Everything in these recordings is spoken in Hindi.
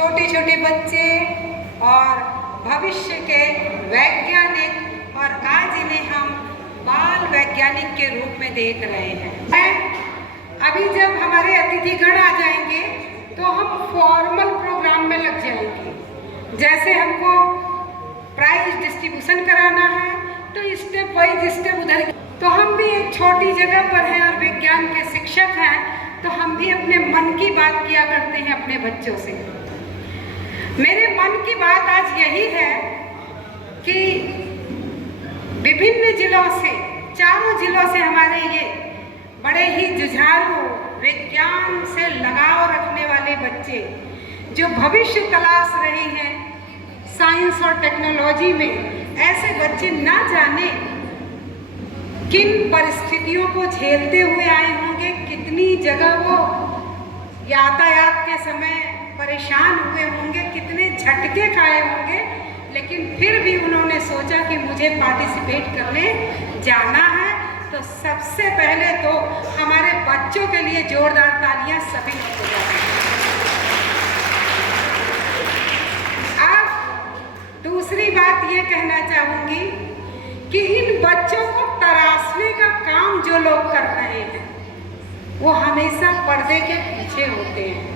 छोटे छोटे बच्चे और भविष्य के वैज्ञानिक, और आज इन्हें हम बाल वैज्ञानिक के रूप में देख रहे हैं। अभी जब हमारे अतिथिगण आ जाएंगे तो हम फॉर्मल प्रोग्राम में लग जाएंगे। जैसे हमको प्राइज डिस्ट्रीब्यूशन कराना है तो स्टेप वाइज स्टेप उधर, तो हम भी एक छोटी जगह पर हैं और विज्ञान के शिक्षक हैं, तो हम भी अपने मन की बात किया करते हैं अपने बच्चों से। मेरे मन की बात आज यही है कि विभिन्न जिलों से, चारों जिलों से हमारे ये बड़े ही जुझारू, विज्ञान से लगाव रखने वाले बच्चे जो भविष्य तलाश रहे हैं साइंस और टेक्नोलॉजी में, ऐसे बच्चे ना जाने किन परिस्थितियों को झेलते हुए आए होंगे, कितनी जगह वो यातायात के समय परेशान हुए होंगे, कितने झटके खाए होंगे, लेकिन फिर भी उन्होंने सोचा कि मुझे पार्टिसिपेट करने जाना है। तो सबसे पहले तो हमारे बच्चों के लिए जोरदार तालियां सभी लोग हो जाती हैं। अब दूसरी बात ये कहना चाहूंगी कि इन बच्चों को तराशने का काम जो लोग कर रहे हैं वो हमेशा पर्दे के पीछे होते हैं।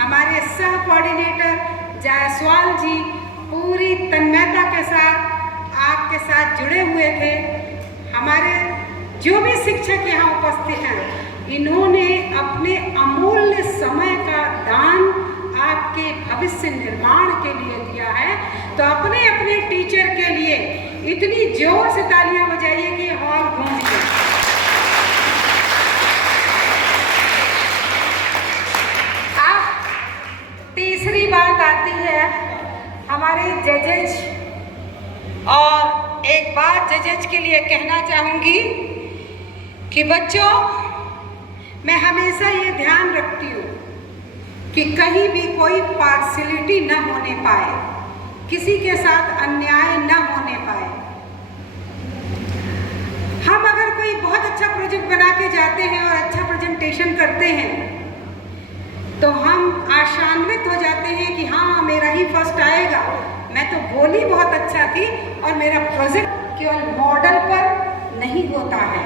हमारे सह कोऑर्डिनेटर जायसवाल जी पूरी तन्मयता के साथ आपके साथ जुड़े हुए थे। हमारे जो भी शिक्षक यहाँ उपस्थित हैं, इन्होंने अपने अमूल्य समय का दान आपके भविष्य निर्माण के लिए दिया है। तो अपने अपने टीचर के लिए इतनी जोर से तालियां बजाइए कि हॉल गूंज जाए। अब तीसरी बात आती है हमारे जजेज, और एक बात जजेज के लिए कहना चाहूंगी कि बच्चों, मैं हमेशा ये ध्यान रखती हूँ कि कहीं भी कोई पार्शियलिटी न होने पाए, किसी के साथ अन्याय न होने पाए। हम अगर कोई बहुत अच्छा प्रोजेक्ट बना के जाते हैं और अच्छा प्रेजेंटेशन करते हैं तो हम आशान्वित हो जाते हैं कि हाँ मेरा ही फर्स्ट आएगा, मैं तो बोली बहुत अच्छा थी। और मेरा प्रोजेक्ट केवल मॉडल पर नहीं होता है।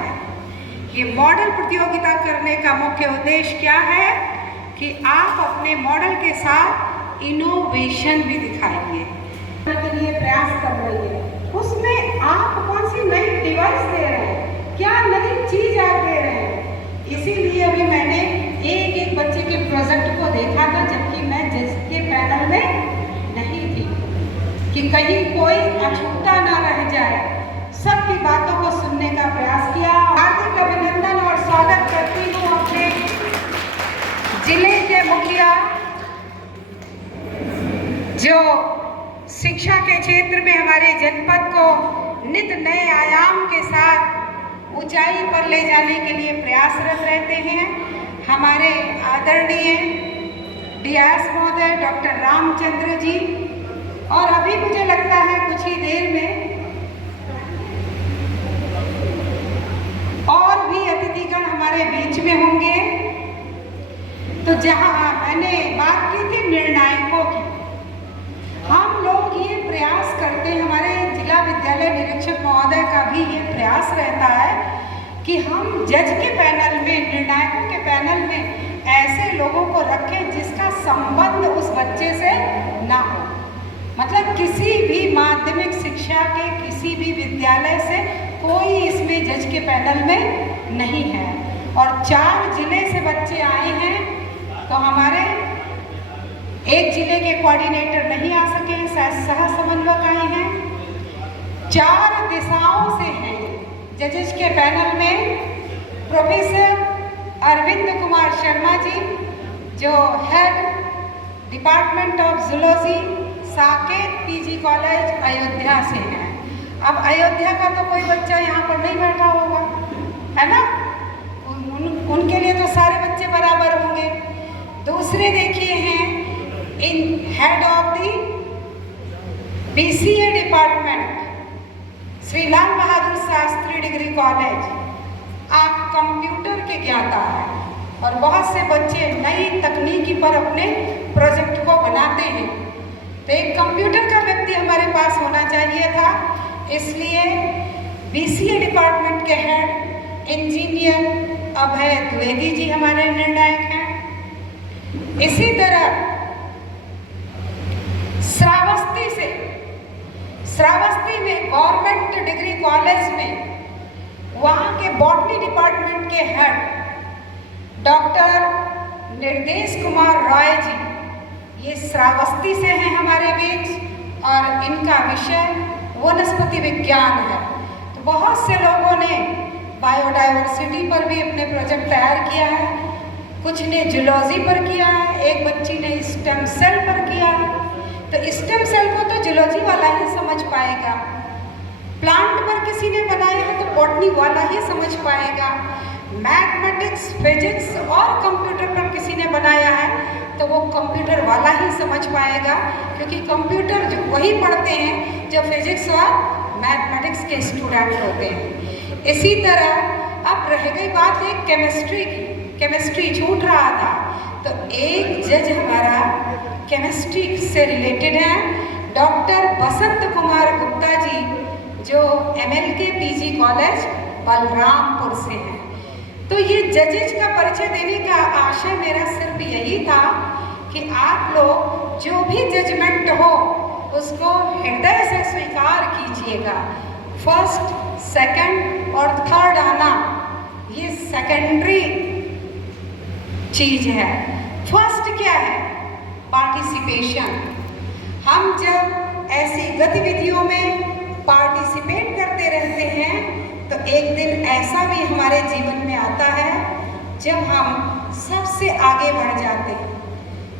ये मॉडल प्रतियोगिता करने का मुख्य उद्देश्य क्या है कि आप अपने मॉडल के साथ इनोवेशन भी दिखाइए, के लिए प्रयास कर रही है। उसमें आप कौन सी नई डिवाइस दे रहे हैं, क्या नई चीज आप दे रहे हैं। इसीलिए अभी मैंने एक एक बच्चे के प्रोजेक्ट को देखा था, जबकि मैं जिसके पैनल में नहीं थी, कि कहीं कोई अछूता ना रह जाए। सबकी बातों को सुनने का प्रयास किया। हार्दिक अभिनंदन और स्वागत करती हूँ अपने जिले के मुखिया, जो शिक्षा के क्षेत्र में हमारे जनपद को नित नए आयाम के साथ ऊंचाई पर ले जाने के लिए प्रयासरत रहते हैं। हमारे आदरणीय डीएस महोदय डॉक्टर रामचंद्र जी, और अभी मुझे लगता है कुछ ही देर में और भी अतिथिगण हमारे बीच में होंगे। तो जहां मैंने बात की थी निर्णायकों की, हम लोग ये प्रयास करते हैं, हमारे जिला विद्यालय निरीक्षक महोदय का भी ये प्रयास रहता है कि हम जज के पैनल में, निर्णायकों के पैनल में ऐसे लोगों को रखें जिसका संबंध उस बच्चे से ना हो। मतलब किसी भी माध्यमिक शिक्षा के किसी भी विद्यालय से कोई इसमें जज के पैनल में नहीं है। और 4 जिले से बच्चे आए हैं, तो हमारे एक जिले के कोऑर्डिनेटर नहीं आ सके, सह समन्वयक आए हैं। 4 दिशाओं से हैं जजेस के पैनल में। प्रोफेसर अरविंद कुमार शर्मा जी, जो head department of zoology, Saket PG college Ayodhya से हैं। अब अयोध्या का तो कोई बच्चा यहाँ पर नहीं बैठा होगा, है ना। उनके लिए तो सारे बच्चे बराबर होंगे। दूसरे देखिए हैं in head of the BCA department, Shri Lal Bahadur Shastri degree college. आप कंप्यूटर के ज्ञाता हैं और बहुत से बच्चे नई तकनीकी पर अपने प्रोजेक्ट को बना बनाते हैं तो एक कंप्यूटर का व्यक्ति हमारे पास होना चाहिए था। इसलिए BCA डिपार्टमेंट के हेड इंजीनियर अभय द्विवेदी जी हमारे निर्णायक हैं। इसी तरह श्रावस्ती में गवर्नमेंट डिग्री कॉलेज में वहाँ के बॉटनी डिपार्टमेंट के हेड डॉक्टर निर्देश कुमार राय जी, ये श्रावस्ती से हैं हमारे बीच और इनका विषय वनस्पति विज्ञान है। तो बहुत से लोगों ने बायोडाइवर्सिटी पर भी अपने प्रोजेक्ट तैयार किया है, कुछ ने जूलॉजी पर किया है, एक बच्ची ने स्टेम सेल पर किया है। तो स्टेम सेल को तो जूलॉजी वाला ही समझ पाएगा, प्लांट पर किसी ने बनाया है तो बॉटनी वाला ही समझ पाएगा, मैथमेटिक्स, फिजिक्स और कंप्यूटर पर किसी ने बनाया है तो वो कंप्यूटर वाला ही समझ पाएगा, क्योंकि कंप्यूटर जो वही पढ़ते हैं जो फिजिक्स और मैथमेटिक्स के स्टूडेंट होते हैं। इसी तरह अब रह गई बात एक केमिस्ट्री की, केमिस्ट्री छूट रहा था तो एक जज हमारा केमिस्ट्री से रिलेटेड है, डॉक्टर बसंत कुमार गुप्ता जी, जो MLK PG कॉलेज बलरामपुर से हैं। तो ये जजेज का परिचय देने का आशय मेरा सिर्फ यही था कि आप लोग जो भी जजमेंट हो उसको हृदय से स्वीकार कीजिएगा। फर्स्ट, सेकंड और थर्ड आना ये सेकेंडरी चीज है। फर्स्ट क्या है? पार्टिसिपेशन। हम जब ऐसी गतिविधियों में पार्टिसिपेट करते रहते हैं तो एक दिन ऐसा भी हमारे जीवन में आता है जब हम सबसे आगे बढ़ जाते हैं।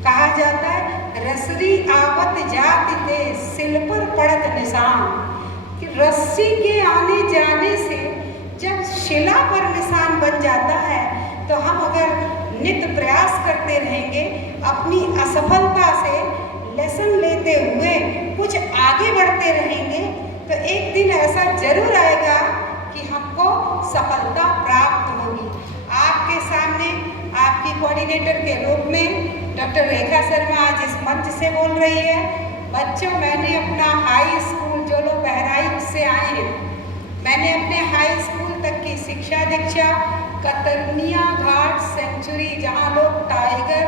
कहा जाता है रसरी आवत जाति थे सिल पर पड़त निशान, कि रस्सी के आने जाने से जब शिला पर निशान बन जाता है तो हम अगर नित प्रयास करते रहेंगे, अपनी असफलता से लेसन लेते हुए कुछ आगे बढ़ते रहेंगे तो एक दिन ऐसा जरूर आएगा कि हमको सफलता प्राप्त होगी। आपके सामने आपकी कोऑर्डिनेटर के रूप में डॉक्टर रेखा शर्मा आज इस मंच से बोल रही है। बच्चों, मैंने अपना हाई स्कूल, जो लोग बहराइच से आए हैं, मैंने अपने हाई स्कूल तक की शिक्षा दीक्षा कतरनिया घाट सेंचुरी, जहाँ लोग टाइगर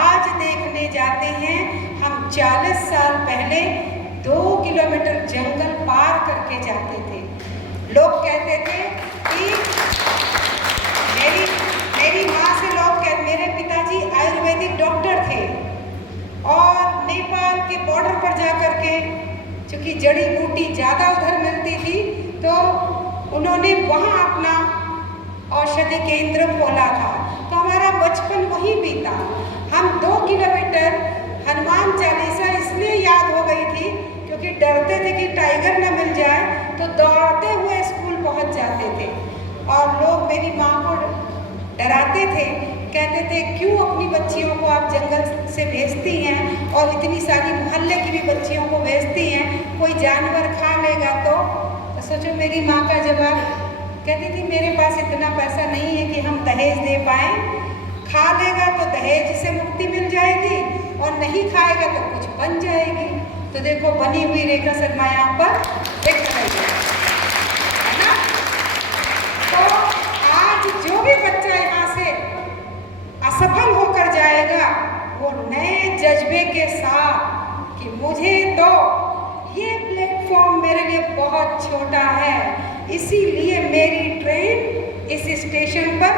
आज देखने जाते हैं, हम 40 साल पहले 2 किलोमीटर जंगल पार करके जाते थे। लोग कहते थे कि मेरी माँ से लोग कहते, मेरे पिताजी आयुर्वेदिक डॉक्टर थे और नेपाल के बॉर्डर पर जा कर के, चूँकि जड़ी बूटी ज़्यादा उधर मिलती थी तो उन्होंने वहाँ अपना औषधि केंद्र खोला था। तो हमारा बचपन वहीं बीता। हम 2 किलोमीटर हनुमान चालीसा इसलिए याद हो गई थी क्योंकि डरते थे कि टाइगर न मिल जाए, तो दौड़ते हुए स्कूल पहुंच जाते थे। और लोग मेरी माँ को डराते थे, कहते थे क्यों अपनी बच्चियों को आप जंगल से भेजती हैं और इतनी सारी मोहल्ले की भी बच्चियों को भेजती हैं, कोई जानवर खा लेगा तो सोचो मेरी माँ का जवाब, कहती थी मेरे पास इतना पैसा नहीं है कि हम दहेज दे पाएँ, खा लेगा तो दहेज से मुक्ति मिल जाएगी और नहीं खाएगा तो कुछ बन जाएगी। तो देखो बनी हुई रेखा शर्मा यहाँ पर दिख रही है ना। तो आज जो भी बच्चा यहाँ से असफल होकर जाएगा वो नए जज्बे के साथ कि मुझे तो ये प्लेटफॉर्म मेरे लिए बहुत छोटा है, इसीलिए मेरी ट्रेन इस स्टेशन पर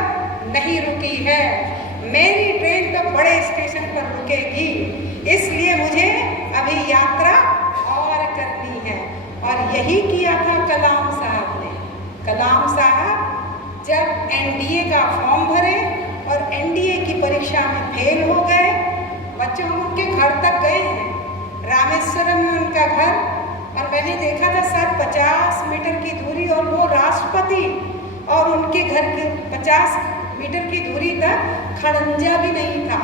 नहीं रुकी है, मेरी ट्रेन तो बड़े स्टेशन पर रुकेगी, इसलिए मुझे अभी यात्रा और करनी है। और यही किया था कलाम साहब ने। कलाम साहब जब NDA का फॉर्म भरे और NDA की परीक्षा में फेल हो गए, बच्चों हम उनके घर तक गए हैं, रामेश्वरम में उनका घर, और मैंने देखा था सर 50 मीटर की दूरी, और वो राष्ट्रपति और उनके घर के 50 मीटर की दूरी तक खड़ंजा भी नहीं था,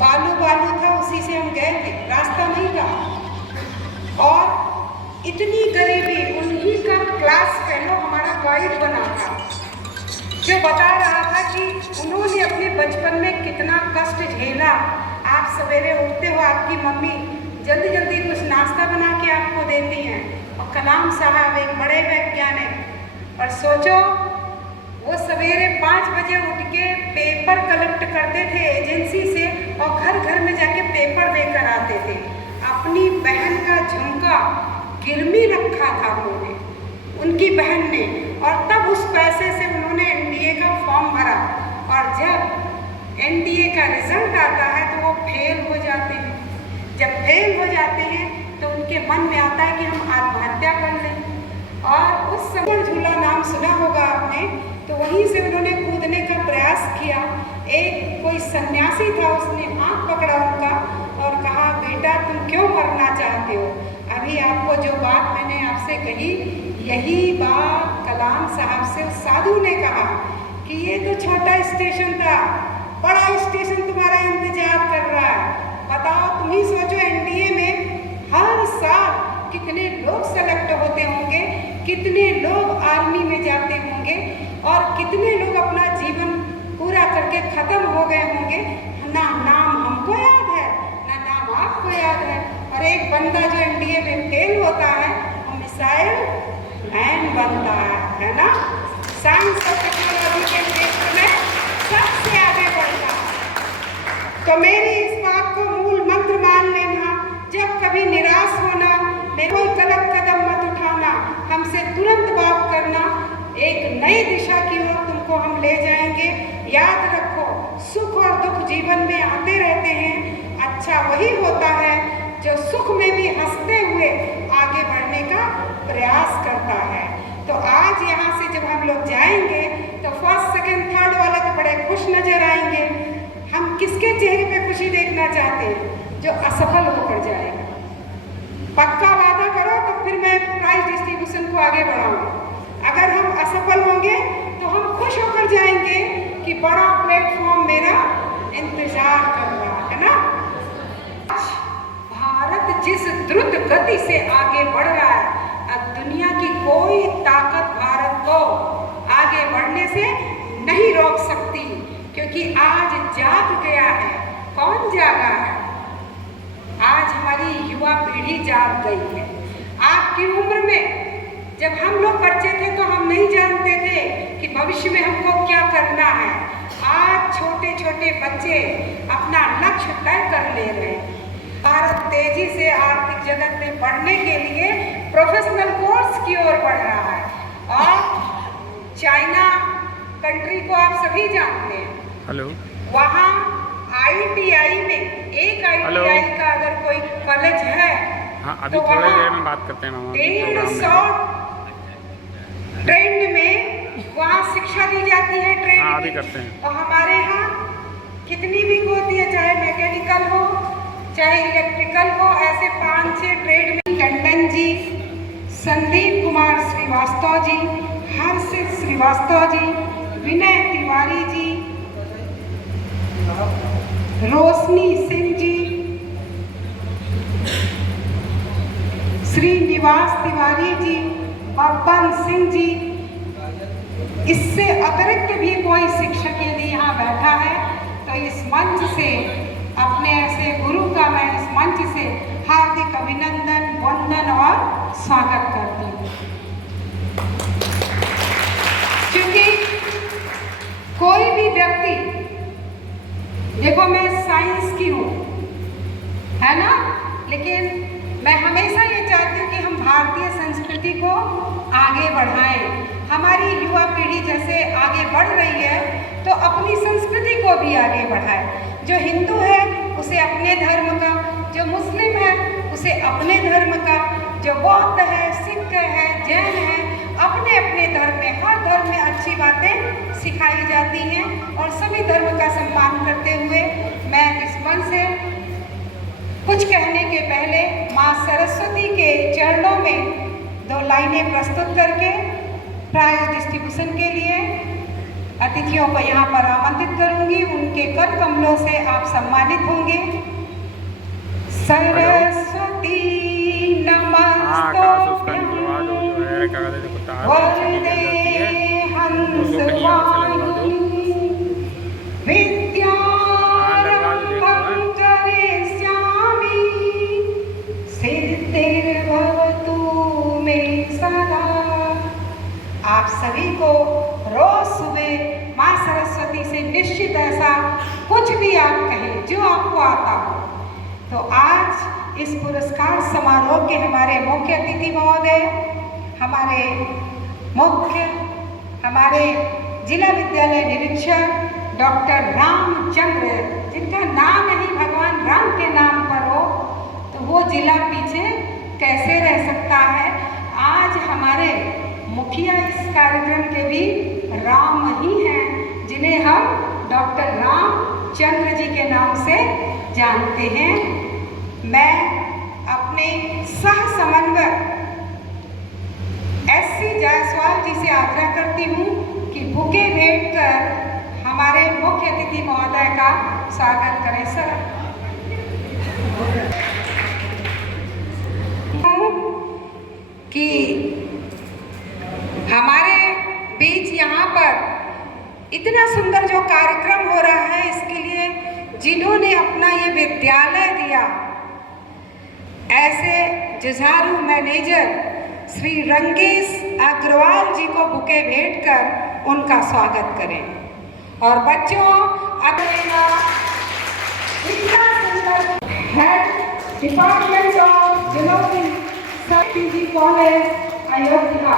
बालू बालू था, उसी से हम गए थे, रास्ता नहीं था। और इतनी गरीबी, उन्हीं का क्लास फेलो हमारा गाइड बना था, जो बता रहा था कि उन्होंने अपने बचपन में कितना कष्ट झेला। आप सवेरे उठते हो, आपकी मम्मी जल्दी जल्दी कुछ नाश्ता बना के आपको देती हैं। और कलाम साहब एक बड़े वैज्ञानिक, और सोचो वो सवेरे 5 बजे उठ के पेपर कलेक्ट करते थे एजेंसी से और घर घर में जाके पेपर देकर आते थे। अपनी बहन का झुमका गिरवी रखा था उन्होंने, उनकी बहन ने, और तब उस पैसे से उन्होंने एनडीए का फॉर्म भरा। और जब एनडीए का रिजल्ट आता है तो वो फेल हो जाते हैं। जब फेल हो जाते हैं तो उनके मन में आता है कि हम आत्महत्या कर लें। और उस समय झूला नाम सुना होगा आपने, तो वहीं से उन्होंने कूदने का प्रयास किया। एक कोई सन्यासी था, उसने हाथ पकड़ा उनका और कहा, बेटा तुम क्यों मरना चाहते हो? अभी आपको जो बात मैंने आपसे कही, यही बात कलाम साहब से उस साधु ने कहा कि ये तो छोटा स्टेशन था, बड़ा स्टेशन तुम्हारा इंतजार कर रहा है। बताओ, तुम ही सोचो एनडीए में हर साल कितने लोग सेलेक्ट होते होंगे, कितने लोग आर्मी में जाते होंगे और कितने लोग अपना जीवन पूरा करके खत्म हो गए होंगे। ना नाम हमको याद है, ना नाम आपको याद है। और एक बंदा जो एनडीए में फेल होता है वो मिसाइल मैन बनता है ना। साइंस और टेक्नोलॉजी के क्षेत्र में सबसे आगे बढ़ता है। तो मेरी इस बात को मूल मंत्र मान लेना, जब कभी निराश होना, कोई गलत कदम मत उठाना, हमसे तुरंत बात करना, एक नई दिशा की ओर तुमको हम ले जाएंगे। याद रखो, सुख और दुख जीवन में आते रहते हैं। अच्छा वही होता है जो सुख में भी हंसते हुए आगे बढ़ने का प्रयास करता है। तो आज यहाँ से जब हम लोग जाएंगे तो फर्स्ट सेकंड थर्ड वाले तो बड़े खुश नजर आएंगे। हम किसके चेहरे पे खुशी देखना चाहते हैं? जो असफल होकर जाएगा। पक्का वादा करो तो फिर मैं प्राइज डिस्ट्रीब्यूशन को आगे बढ़ाऊंगा। अगर हम असफल होंगे तो हम खुश होकर जाएंगे कि बड़ा प्लेटफॉर्म मेरा इंतजार कर रहा है ना। भारत जिस द्रुत गति से आगे बढ़ रहा है, अब दुनिया की कोई ताकत भारत को आगे बढ़ने से नहीं रोक सकती, क्योंकि आज जाग गया है। कौन जागा है? आज हमारी युवा पीढ़ी जाग गई है। आपकी उम्र में जब हम लोग बच्चे थे तो हम नहीं जानते थे कि भविष्य में हमको क्या करना है। आज छोटे छोटे बच्चे अपना लक्ष्य तय कर ले रहे हैं। भारत तेजी से आर्थिक जगत में बढ़ने के लिए प्रोफेशनल कोर्स की ओर बढ़ रहा है। और चाइना कंट्री को आप सभी जानते हैं। हेलो। वहाँ ITI में एक ITI का अगर कोई कॉलेज है, हाँ, अभी तो थोड़ी देर में बात करते हैं मामा। 150 ट्रेंड में वहाँ शिक्षा दी जाती है। ट्रेंड हाँ, अभी करते हैं। और हमारे यहाँ कितनी भी होती है, चाहे मैकेनिकल हो चाहे इलेक्ट्रिकल हो, ऐसे 5-6 ट्रेड में। टंडन जी, संदीप कुमार श्रीवास्तव जी, हर्षित श्रीवास्तव जी, विनय तिवारी जी, रोशनी सिंह जी, श्रीनिवास तिवारी जी, बब्बन सिंह जी। इससे अतिरिक्त भी कोई शिक्षक यदि यहाँ बैठा है तो इस मंच से, अपने ऐसे गुरु का मैं इस मंच से हार्दिक अभिनंदन, वंदन और स्वागत करती हूँ। क्योंकि कोई भी व्यक्ति, देखो मैं साइंस की हूँ, है ना, लेकिन मैं हमेशा ये चाहती हूँ कि हम भारतीय संस्कृति को आगे बढ़ाएं। हमारी युवा पीढ़ी जैसे आगे बढ़ रही है तो अपनी संस्कृति को भी आगे बढ़ाए। जो हिंदू है उसे अपने धर्म का, जो मुस्लिम है उसे अपने धर्म का, जो बौद्ध है, सिख है, जैन है, अपने अपने धर्म में, हर धर्म में अच्छी बातें सिखाई जाती हैं। और सभी धर्म का सम्मान करते हुए मैं इस मंच से कुछ कहने के पहले माँ सरस्वती के चरणों में 2 लाइनें प्रस्तुत करके प्राइज डिस्ट्रीब्यूशन के लिए अतिथियों को यहाँ पर आमंत्रित करूंगी। उनके कर कमलों से आप सम्मानित होंगे। सरस्वती नमस्तुभ्यं वरदे हंसवाहिनी विद्यारंभं सभी को रोज सुबह माँ सरस्वती से निश्चित ऐसा कुछ भी आप कहें जो आपको आता हो। तो आज इस पुरस्कार समारोह के हमारे मुख्य अतिथि महोदय, हमारे जिला विद्यालय निरीक्षक डॉक्टर रामचंद्र, जिनका नाम ही भगवान राम के नाम पर हो तो वो जिला पीछे कैसे रह सकता है। आज हमारे मुखिया इस कार्यक्रम के भी राम ही हैं, जिन्हें हम डॉक्टर रामचंद्र जी के नाम से जानते हैं। मैं अपने सह समन्वयक एससी जायसवाल जी से आग्रह करती हूँ कि बुके भेंट कर हमारे मुख्य अतिथि महोदय का स्वागत करें। सर, कि हमारे बीच यहाँ पर इतना सुंदर जो कार्यक्रम हो रहा है, इसके लिए जिन्होंने अपना ये विद्यालय दिया, ऐसे जुझारू मैनेजर श्री रंगेश अग्रवाल जी को बुके भेंट कर उनका स्वागत करें। और बच्चों, अगला इतना सुंदर head department of geology PG college Ayodhya,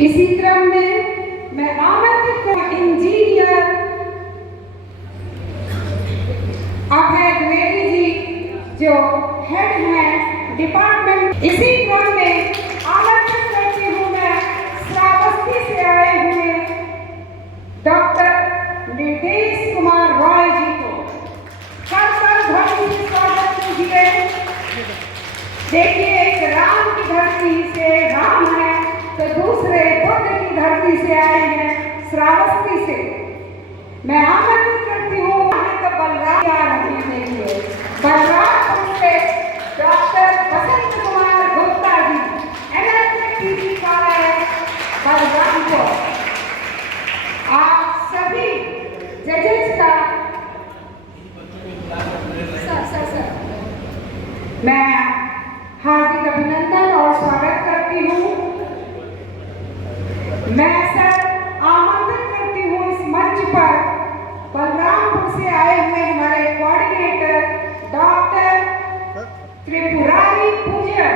इसी क्रम में मैं आमंत्रित कर इंजीनियर अभय द्विवेदी जी जो हेड हैं डिपार्टमेंट, इसी क्रम में आमंत्रित करती हूँ मैं श्रावस्ती से आए हुए डॉक्टर नितेश कुमार रॉय जी को। ध्वनि से स्वागत कीजिए। देखिए, एक राम की धरती से राम है तो दूसरे बुद्ध की धरती से आए हैं श्रावस्ती से। मैं आमंत्रित करती हूँ तो बलराम देखिए, बलरामपुर से doctor Basant Kumar Gupta ji, PG college Balrampur. आप सभी जजेस का मैं हार्दिक अभिनंदन और स्वागत करती हूँ। मैं सर आमंत्रित करती हूँ इस मंच पर बलरामपुर से आए हुए हमारे कोऑर्डिनेटर डॉक्टर त्रिपुरारी पूजन।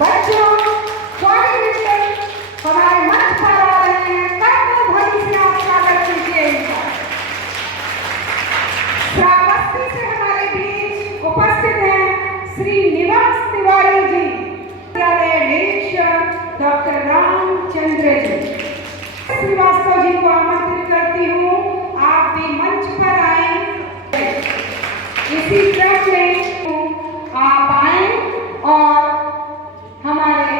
बच्चों, कोऑर्डिनेटर हमारे मंच पर आ रहे हैं, तब ध्वनि से आप स्वागत कीजिए इनका। श्रावस्ती से हमारे बीच उपस्थित हैं श्री निवास तिवारी जी, विद्यालय निरीक्षक डॉक्टर रामचंद्र जी। श्रीवास्तव जी को आमंत्रित करती हूँ, आप भी मंच पर आए। इसी क्रम में आप आए और हमारे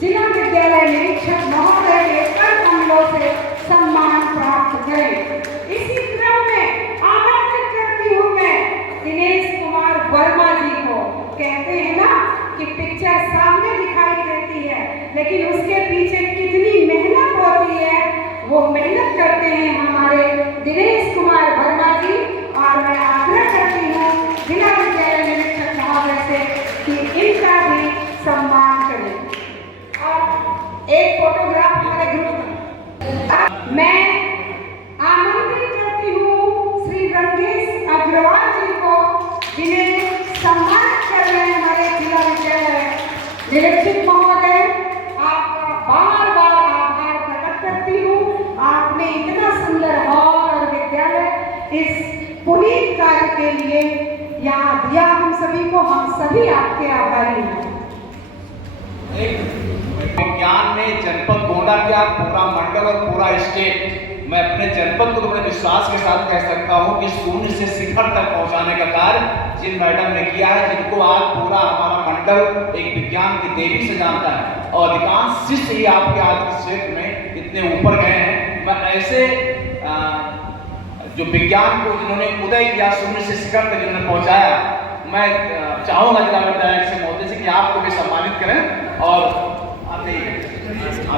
जिला विद्यालय निरीक्षक महोदय के कर कमलों से सम्मान प्राप्त करें। इसी क्रम में आमंत्रित करती हूँ मैं दिनेश कुमार वर्मा जी को। कहते हैं ना कि पिक्चर सामने दिखाई देती है, लेकिन उसके पीछे कितनी मेहनत होती है, वो मेहनत करते हैं हमारे दिनेश कुमार वर्मा जी। और मैं आग्रह करती हूँ जिला विद्यालय निरीक्षक महोदय से कि इनका भी सम्मान करें। और एक फोटोग्राफ हमारे ग्रुप मैं आमंत्रित करती हूँ श्री रंगेश अग्रवाल जी को, जिन्हें सम्मानित कर रहे हैं हमारे जिला विद्यालय निरीक्षक महोदय। आपका बार बार आभार प्रकट करती हूँ। आपने इतना सुंदर हॉल और विद्यालय इस पुनीत कार्य के लिए यहाँ दिया हम सभी को। हम सभी आपके आभारी हैं। विज्ञान में जनपद गोंडा क्या पूरा मंडल और पूरा स्टेट, मैं अपने जनपद को बड़े विश्वास के साथ कह सकता हूँ कि शून्य से शिखर तक पहुँचाने का कार्य जिन मैडम ने किया है, जिनको आज पूरा हमारा मंडल एक विज्ञान की देवी से जानता है और अधिकांश शिष्य ही आपके आज के क्षेत्र में इतने ऊपर गए हैं। मैं ऐसे जो विज्ञान को जिन्होंने उदय किया, शून्य से शिखर तक जिन्होंने पहुँचाया, मैं चाहूँगा जिला विद्यालय से महोदय से कि आपको भी सम्मानित करें। और आप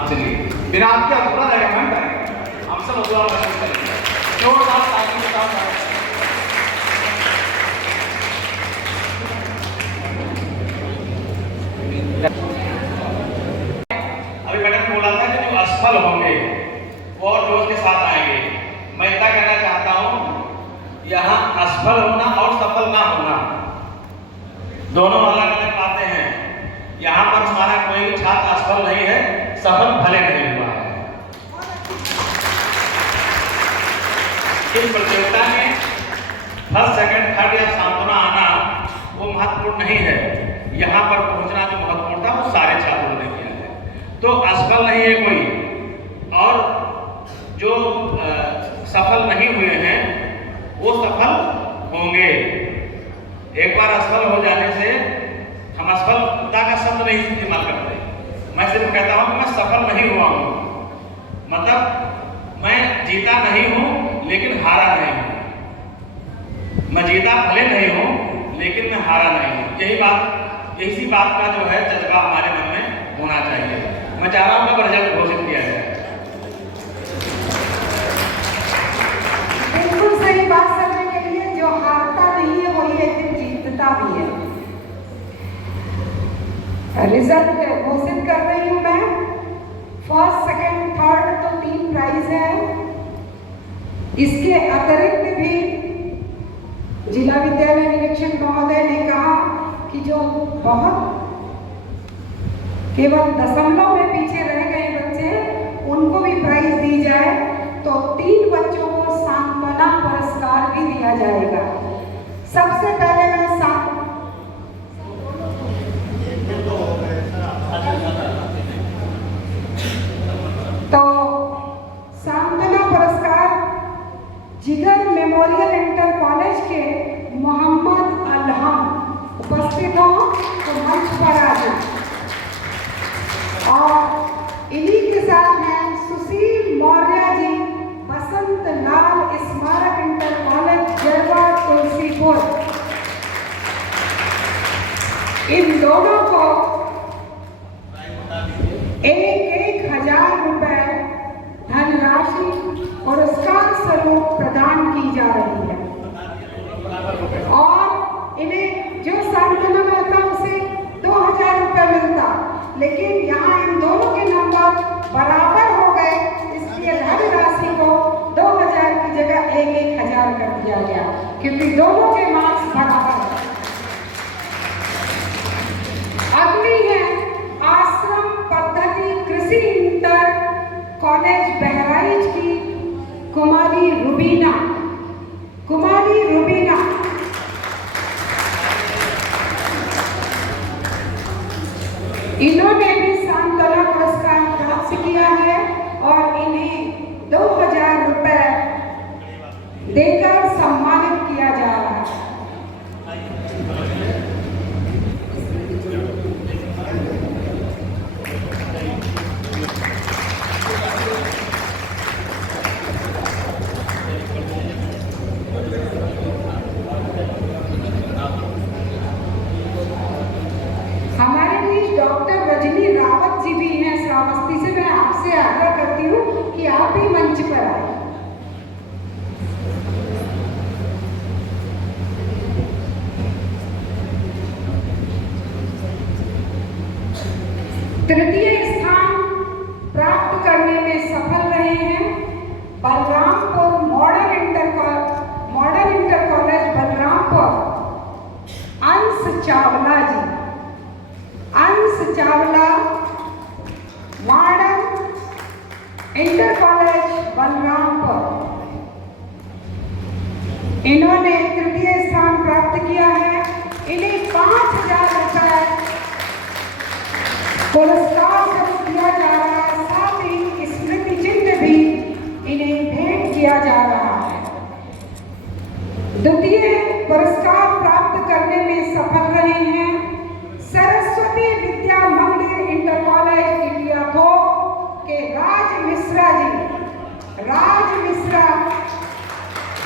चलिए, बिना आपके अधूरा रहेगा मैम, करेंगे हम सब अधूरा महसूस करेंगे। जोरदार ताली के साथ यहाँ असफल होना और सफल ना होना दोनों अलग अलग बातें हैं। यहाँ पर हमारा कोई भी छात्र असफल नहीं है, सफल भले नहीं हुआ है। इस प्रतियोगिता में फर्स्ट, सेकंड, थर्ड या सांत्वना आना वो महत्वपूर्ण नहीं है। यहाँ पर पहुंचना जो महत्वपूर्ण था वो सारे छात्रों ने किया है। तो असफल नहीं है कोई, और जो सफल नहीं हुए हैं वो सफल होंगे। एक बार असफल हो जाने से हम असफलता का शब्द नहीं इस्तेमाल करते, मैं सिर्फ कहता हूं कि मैं सफल नहीं हुआ हूं, मतलब मैं जीता नहीं हूं लेकिन हारा नहीं हूं। मैं जीता भले नहीं हूं लेकिन मैं हारा नहीं हूं। इसी बात का जो है जज्बा हमारे मन में होना चाहिए। मैं चाह रहा हूं कि रिजल्ट घोषित किया जाए। बिल्कुल सही बात करने के लिए, जो हारता नहीं है वही एक दिन जीतता भी है। रिजल्ट घोषित कर रही हूँ मैं। फर्स्ट, सेकंड, थर्ड तो 3 प्राइज है। इसके अतिरिक्त भी जिला विद्यालय निरीक्षक महोदय ने कहा कि जो बहुत केवल दशमलव में पीछे रह गए बच्चे, उनको भी प्राइज दी जाए। तो 3 बच्चों को सांत्वना पुरस्कार भी दिया जाएगा। सबसे पहले मैं सांत्वना पुरस्कार जिगर मेमोरियल इंटर कॉलेज के मोहम्मद अलहम उपस्थित हो तो मंच पर आ जाए। और इन्हीं के साथ हैं सुशील मौर्य जी, बसंत लाल स्मारक इंटर कॉलेज जरवा तुलसीपुर। इन दोनों को 1,000 रुपए धनराशि पुरस्कार स्वरूप प्रदान की जा रही है। और इन्हें जो सांत्वना मिलता उसे 2,000 रुपए मिलता, लेकिन यहाँ इन दोनों के नंबर बराबर हो गए, इसलिए धनराशि को 2,000 की जगह 1,000 कर दिया गया, क्योंकि दोनों के मार्क्स बराबर हैं। अगली है आश्रम पद्धति कृषि इंटर कॉलेज बहराइच की कुमारी रुबीना। इन्होंने भी सांत्वना पुरस्कार प्राप्त किया है और इन्हें 2,000 रुपए देकर सम्मानित किया जा रहा है। हमारे बीच डॉक्टर रजनी रावत जी भी हैं श्रावस्ती से। मैं आपसे आग्रह करती हूँ कि आप भी मंच पर आए। तृतीय स्थान प्राप्त करने में सफल रहे हैं Balrampur modern inter college Balrampur अंश चावला जी। अंश Chawla modern inter college Balrampur, इन्होंने तृतीय स्थान प्राप्त किया है। इन्हें 5,000 रुपए पुरस्कार स्वरूप दिया जा रहा है, साथ ही स्मृति चिन्ह भी इन्हें भेंट किया जा रहा है। द्वितीय पुरस्कार प्राप्त करने में सफल रहे हैं सरस्वती विद्या मंदिर इंटर कॉलेज इंडिया के राज मिश्रा जी। राज मिश्रा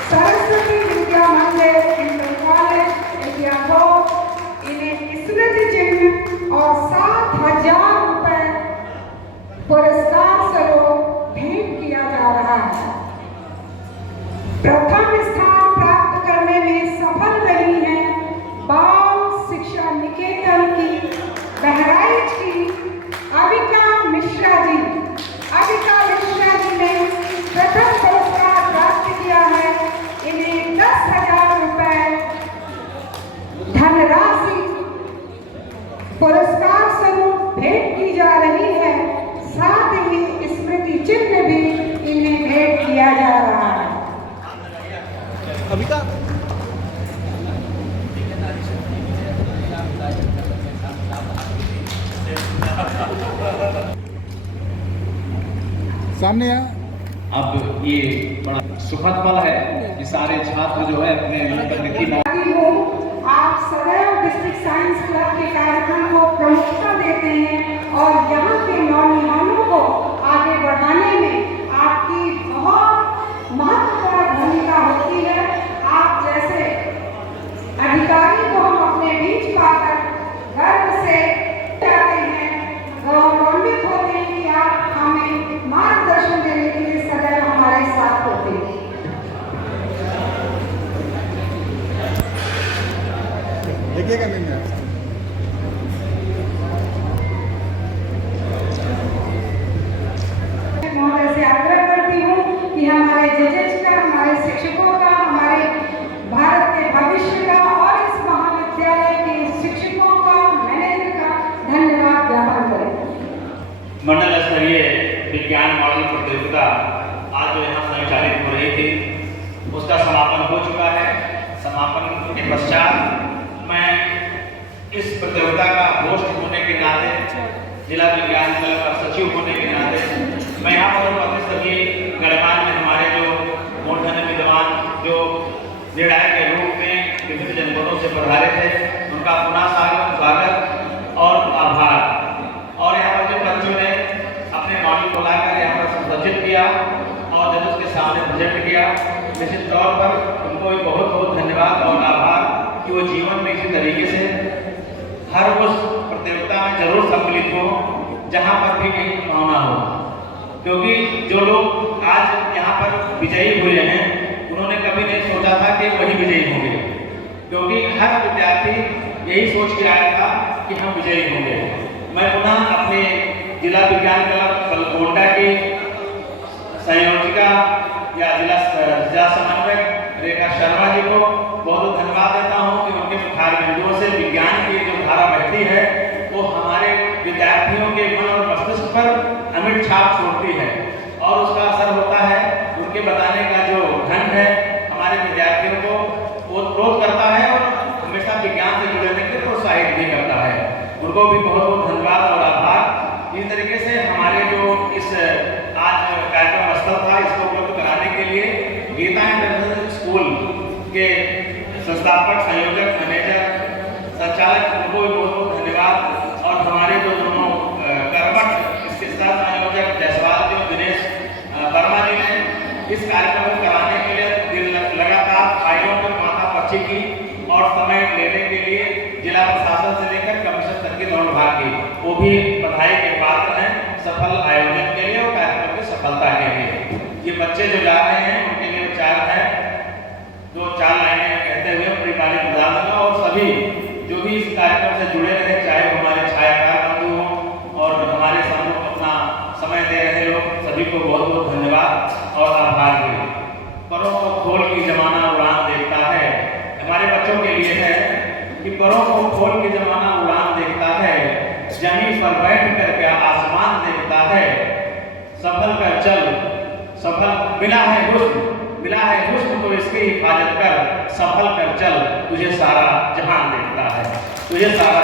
सरस्वती विद्या मंदिर इंटर कॉलेज इंडिया, इन्हें स्मृति चिन्ह और 7,000 रुपए पुरस्कार स्वरूप भेंट किया जा रहा है। प्रथम स्थान प्राप्त करने में सफल रही हैं बाल शिक्षा निकेतन की बहराइच की अविका मिश्रा जी। अविका मिश्रा जी ने प्रथम पुरस्कार प्राप्त किया है। इन्हें 10,000 अभी का सामने आ अब ये बड़ा सुखद पल है कि सारे छात्र जो है अपने नीति चाहती हूँ आप सदैव डिस्ट्रिक्ट साइंस क्लब के कार्यक्रम को प्रमुखता देते हैं और यहाँ के नौनिहालों को आगे बढ़ाने में आपकी बहुत महत्वपूर्ण भूमिका होती है। आप जैसे अधिकारी को हम अपने बीच पाकर गर्व से जाते हैं, गौरवान्वित होते हैं कि आप हमें मार्गदर्शन देने के लिए सदैव हमारे साथ होते हैं। देखिएगा नहीं है महोदय से आग्रह करती हूँ कि हमारे जजेस का, हमारे शिक्षकों का, हमारे भारत के भविष्य का और इस महाविद्यालय के शिक्षकों का, मैनेजर का धन्यवाद ज्ञापन करें। मंडल स्तरीय विज्ञान मॉडल प्रतियोगिता आज जो यहाँ संचालित हो रही थी उसका समापन हो चुका है। समापन के पश्चात मैं इस प्रतियोगिता का होस्ट होने के नाते, जिला विज्ञान क्लब का सचिव होने के नाते मैं यहाँ पर उपस्थित सभी गणमान्य हमारे जो मूर्धन्य विद्वान जो निर्णायक के रूप में विभिन्न जनपदों से पधारे थे उनका पुनः स्वागत और आभार। और यहाँ पर जो बच्चों ने अपने मॉडल को लाकर यहाँ पर संरचित किया और जब उसके सामने प्रेजेंट किया, निश्चित तौर पर उनको भी बहुत बहुत धन्यवाद और आभार कि वो जीवन में इसी तरीके से हर उस प्रतियोगिता में जरूर सम्मिलित हो जहाँ पर भी एक भावना हो, क्योंकि जो लोग आज यहाँ पर विजयी हुए हैं उन्होंने कभी नहीं सोचा था कि वही विजयी होंगे, क्योंकि हर विद्यार्थी यही सोच के आया था कि हम विजयी होंगे। मैं पुनः अपने जिला विज्ञान क्लब बलकोंडा की संयोजिका या जिला समन्वयक रेखा शर्मा जी को बहुत धन्यवाद देता हूँ कि उनके मुखार बिंदुओं से विज्ञान की जो धारा बहती है वो हमारे विद्यार्थियों के मन और मस्तिष्क पर अमिट छाप छोड़ती है और उसका असर होता है। उनके बताने का जो ढंग है हमारे विद्यार्थियों को वो प्रोत्साहित करता है और हमेशा विज्ञान से जुड़ने के लिए प्रोत्साहित भी करता है। उनको भी बहुत बहुत धन्यवाद और आभार। इस तरीके से हमारे जो इस आज कार्यक्रम स्थल था इसको उपलब्ध कराने के लिए गीता इंटरनेशनल स्कूल के संस्थापक, संयोजक, मैनेजर, संचालक उनको भी बहुत बहुत धन्यवाद। और हमारे जो दोनों कर्मठ इसके साथ संयोजक जायसवाल जी और दिनेश वर्मा जी ने इस कार्यक्रम को कराने के लिए लगातार फाइलों पर माथा पच्ची की और समय लेने के लिए जिला प्रशासन से लेकर कमीशन तक की दोनों विभाग की वो भी बधाई के पात्र हैं सफल आयोजन के लिए और कार्यक्रम की सफलता के लिए। ये बच्चे जो जा रहे हैं उनके लिए विचार है जो 4 लाइनें कहते हुए परिपालित प्रदान और सभी जो भी इस कार्यक्रम से जुड़े रहे, चाहे हमारे छायाकार बंधु हों और हमारे समूह अपना समय दे रहे लोग, सभी को बहुत बहुत धन्यवाद और आभार भी। परों को खोल की जमाना उड़ान देखता है, हमारे बच्चों के लिए है कि परों को खोल के जमाना उड़ान देखता है, जमीन पर बैठ कर क्या आसमान देखता है, सफल कर चल सफल मिला है हुस्न तो इसकी हिफाजत कर, सफल कर चल तुझे सारा जहान देखता है, तुझे सारा